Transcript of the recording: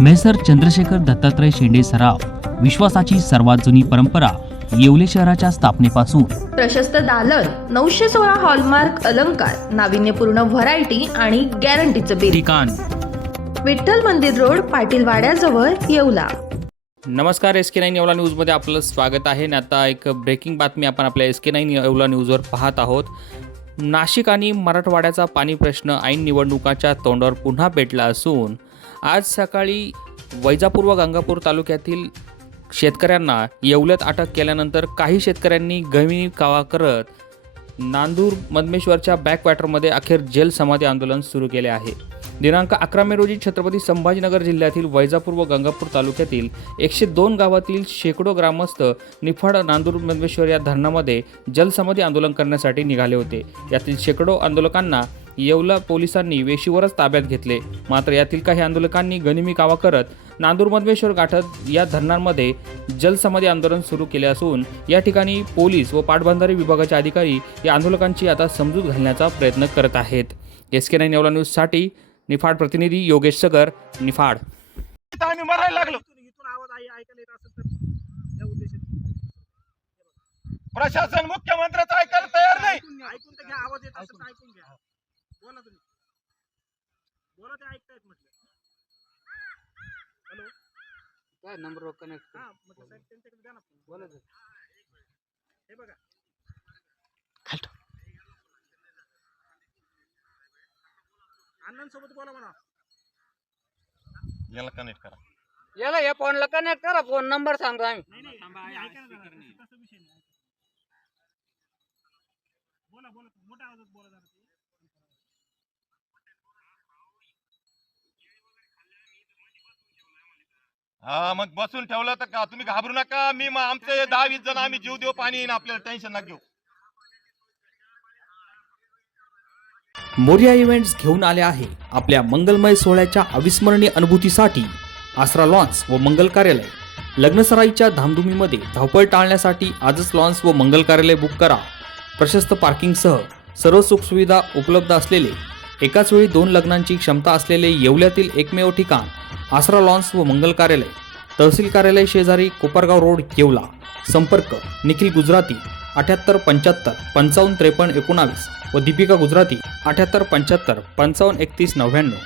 Measure Chandrashekhar Dattatray शेंडे सराव विश्वासाची सर्वात जुनी परंपरा येवले शहराच्या स्थापनेपासून. प्रशस्त दालन नऊशे सोळा हॉलमार्क अलंकार नाविन्यपूर्ण व्हरायटी आणि गॅरंटीचं बिल ठिकाण. विठ्ठल मंदिर रोड पाटील वाड्याजवळ येवला. नमस्कार एस के नाईन येवला न्यूजमध्ये आपलं स्वागत आहे. आणि आता एक ब्रेकिंग बातमी आपण आपल्या एस के नाईन येवला न्यूजवर पाहत आहोत. नाशिक आणि मराठवाड्याचा पाणी प्रश्न ऐन निवडणुकाच्या तोंडावर पुन्हा पेटला असून आज सकाळी वैजापूर व गंगापूर तालुक्यातील शेतकऱ्यांना येवल्यात अटक केल्यानंतर काही शेतकऱ्यांनी गमी कावा करत नांदूर मधमेश्वरच्या बॅकवॅटरमध्ये अखेर जल समाधी आंदोलन सुरू केले आहे. दिनांक अकरा मे रोजी छत्रपती संभाजीनगर जिल्ह्यातील वैजापूर व गंगापूर तालुक्यातील एकशे दोन गावातील शेकडो ग्रामस्थ निफाड नांदूर मधमेश्वर या धरणामध्ये जलसमाधी आंदोलन करण्यासाठी निघाले होते. यातील शेकडो आंदोलकांना येवला पोलिसांनी वेशीवरच ताब्यात घेतले. मात्र यातील काही आंदोलकांनी गनिमी कावा करत नांदूर मधमेश्वर गाठत या धरणांमध्ये जलसमाधी आंदोलन सुरू केले असून या ठिकाणी पोलीस व पाटबंधारे विभागाचे अधिकारी या आंदोलकांची आता समजूत घालण्याचा प्रयत्न करत आहेत. एस के नाईन येवला न्यूजसाठी निफाड प्रतिनिधी योगेश सगर निफाड. इथं आम्ही मरायला लागलो. इथून आवाज बोला ते ऐकतायत म्हटलं. हॅलो. काय नंबर कनेक्ट हा म्हटलं साहेब त्यांच्याकडे द्या ना phone. बोला हे बघा. अण्णांसोबत बोला म्हणा. याला कनेक्ट करा. याला या फोनला कनेक्ट करा. फोन नंबर सांगतो आम्ही. नाही नाही थांबा, ऐका ना जरा. तसं- तसं विषय नाही. बोला बोला मोठ्या आवाजात बोला जरा. हा मग बसून ठेवलं तर का? तुम्ही घाबरू नका. मी मग आमचे दहा वीस जण आम्ही जीव देऊ पाणी येईन आपल्याला टेन्शन ना घेऊ. मोर्या इव्हेंट्स घेऊन आले आहे आपल्या मंगलमय सोहळ्याच्या अविस्मरणीय अनुभूतीसाठी आसरा लॉन्स व मंगल कार्यालय. लग्नसराईच्या धामधुमीमध्ये धावपळ टाळण्यासाठी आजच लॉन्स व मंगल कार्यालय बुक करा. प्रशस्त पार्किंगसह सर्व सुखसुविधा उपलब्ध असलेले एकाच वेळी दोन लग्नांची क्षमता असलेले येवल्यातील एकमेव ठिकाण आसरा लॉन्स व मंगल कार्यालय तहसील कार्यालय शेजारी कोपरगाव रोड येवला संपर्क निखिल गुजराती अठ्याहत्तर पंच्याहत्तर पंचावन्न त्रेपन्न एकोणावीस व दीपिका गुजराती अठ्याहत्तर पंच्याहत्तर पंचावन्न एकतीस नव्याण्णव.